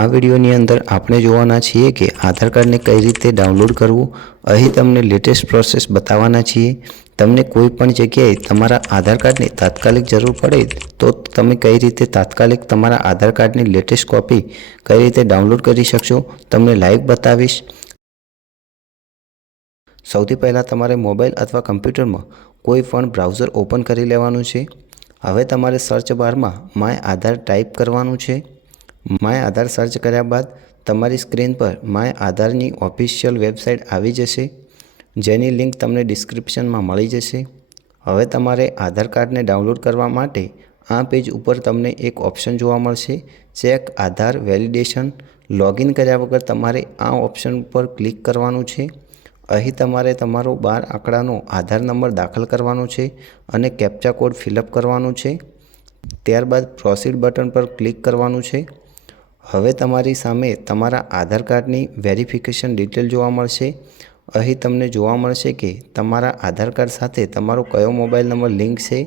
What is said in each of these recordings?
આ વિડીયોની અંદર આપણે જોવાના છીએ કે આધાર કાર્ડને કઈ રીતે ડાઉનલોડ કરવું. અહીં તમને લેટેસ્ટ પ્રોસેસ બતાવવાના છીએ. તમને કોઈ પણ જગ્યાએ તમારા આધાર કાર્ડની તાત્કાલિક જરૂર પડે તો તમે કઈ રીતે તાત્કાલિક તમારા આધાર કાર્ડની લેટેસ્ટ કોપી કઈ રીતે ડાઉનલોડ કરી શકશો તમને લાઈવ બતાવીશ. સૌથી પહેલાં તમારે મોબાઈલ અથવા કમ્પ્યુટરમાં કોઈ પણ બ્રાઉઝર ઓપન કરી લેવાનું છે. હવે તમારે સર્ચ બારમાં માય આધાર ટાઈપ કરવાનું છે. માય આધાર સર્ચ કર્યા બાદ તમારી સ્ક્રીન પર માય આધારની ઓફિશિયલ વેબસાઇટ આવી જશે, જેની લિંક તમને ડિસ્ક્રિપ્શનમાં મળી જશે. હવે તમારે આધાર કાર્ડને ડાઉનલોડ કરવા માટે આ પેજ ઉપર તમને એક ઓપ્શન જોવા મળશે, ચેક આધાર વેલિડેશન. લોગિન કર્યા વગર તમારે આ ઓપ્શન ઉપર ક્લિક કરવાનું છે. અહીં તમારે તમારો બાર આંકડાનો આધાર નંબર દાખલ કરવાનો છે અને કેપ્ચા કોડ ફિલઅપ કરવાનું છે. ત્યારબાદ પ્રોસીડ બટન પર ક્લિક કરવાનું છે. હવે તમારી સામે તમારા આધાર કાર્ડની વેરિફિકેશન ડિટેલ જોવા મળશે. અહીં તમને જોવા મળશે કે તમારા આધાર કાર્ડ સાથે તમારો કયો મોબાઈલ નંબર લિંક છે.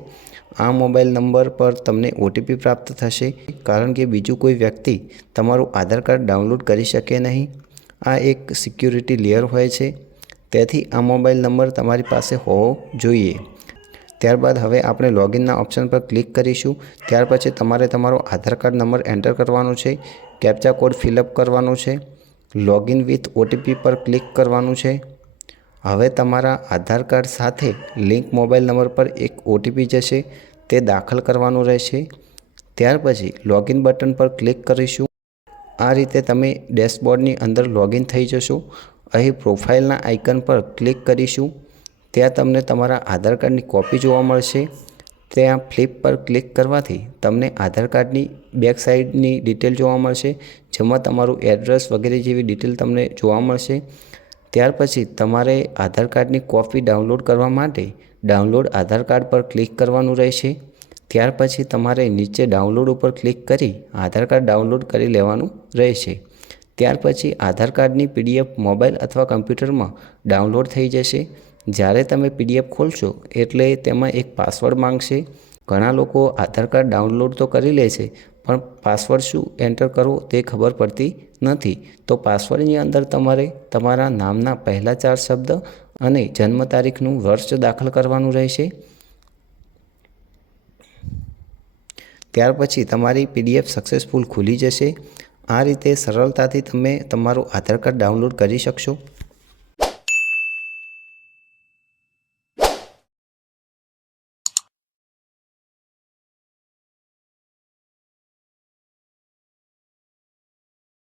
આ મોબાઈલ નંબર પર તમને ઓટીપી પ્રાપ્ત થશે, કારણ કે બીજું કોઈ વ્યક્તિ તમારું આધાર કાર્ડ ડાઉનલોડ કરી શકે નહીં. આ એક સિક્યુરિટી લેયર હોય છે. તેથી આ મોબાઈલ નંબર તમારી પાસે હોવો જોઈએ. ત્યારબાદ હવે આપણે લોગિનના ઓપ્શન પર ક્લિક કરીશું. ત્યાર પછી તમારે તમારો આધાર કાર્ડ નંબર એન્ટર કરવાનો છે. કેપ્ચા કોડ ફિલઅપ કરવાનો છે. લોગિન વિથ ઓટીપી પર ક્લિક કરવાનું છે. હવે તમારા આધાર કાર્ડ સાથે લિંક મોબાઈલ નંબર પર એક ઓટીપી જશે. તે દાખલ કરવાનું રહેશે. ત્યાર પછી લોગિન બટન પર ક્લિક કરીશું. આ રીતે તમે ડેશબોર્ડની અંદર લોગિન થઈ જશો. અહીં પ્રોફાઇલના આઇકન પર ક્લિક કરીશું. ત્યાં તમને તમારા આધાર કાર્ડની કોપી જોવા મળશે. ત્યાં ફ્લિપ પર ક્લિક કરવાથી તમને આધાર કાર્ડની બેક સાઈડની ડિટેલ જોવા મળશે, જેમાં તમારું એડ્રેસ વગેરે જેવી ડિટેલ તમને જોવા મળશે. ત્યાર પછી તમારે આધાર કાર્ડની કોપી ડાઉનલોડ કરવા માટે ડાઉનલોડ આધાર કાર્ડ પર ક્લિક કરવાનું રહેશે. ત્યાર પછી તમારે નીચે ડાઉનલોડ ઉપર ક્લિક કરી આધાર કાર્ડ ડાઉનલોડ કરી લેવાનું રહેશે. ત્યાર પછી આધાર કાર્ડની પીડીએફ મોબાઈલ અથવા કમ્પ્યુટરમાં ડાઉનલોડ થઈ જશે. જ્યારે તમે પીડીએફ ખોલશો એટલે તેમાં એક પાસવર્ડ માંગશે. ઘણા લોકો આધાર કાર્ડ ડાઉનલોડ તો કરી લે છે, પણ પાસવર્ડ શું એન્ટર કરવો તે ખબર પડતી નથી. તો પાસવર્ડની અંદર તમારે તમારા નામના પહેલા ચાર શબ્દ અને જન્મ તારીખનું વર્ષ દાખલ કરવાનું રહેશે. ત્યાર પછી તમારી પીડીએફ સક્સેસફુલ ખુલી જશે. આ રીતે સરળતાથી તમે તમારું આધાર કાર્ડ ડાઉનલોડ કરી શકશો.